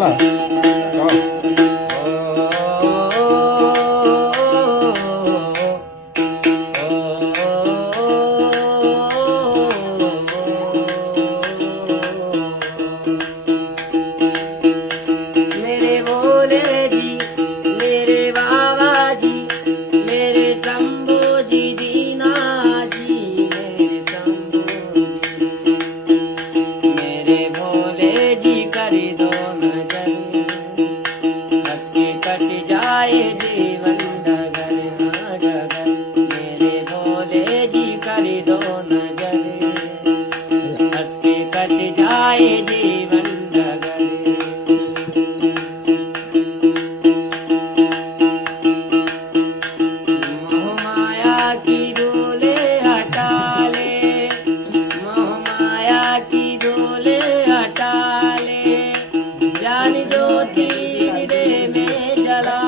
मेरे भोले जी, मेरे बाबा जी, मेरे शंभू जी, दीना जी, मेरे शंभू जी, मेरे भोले जी कर दो नजर, हंस के कट जाए जीवन डगर, हाँ डगर। मेरे भोले जी कर दो नजर, हंस के कट जाए जीवन डगर। मोह माया की डोले हटा ले, मोह माया की डोले हटा ले, ज्ञान ज्योति हृदय में जला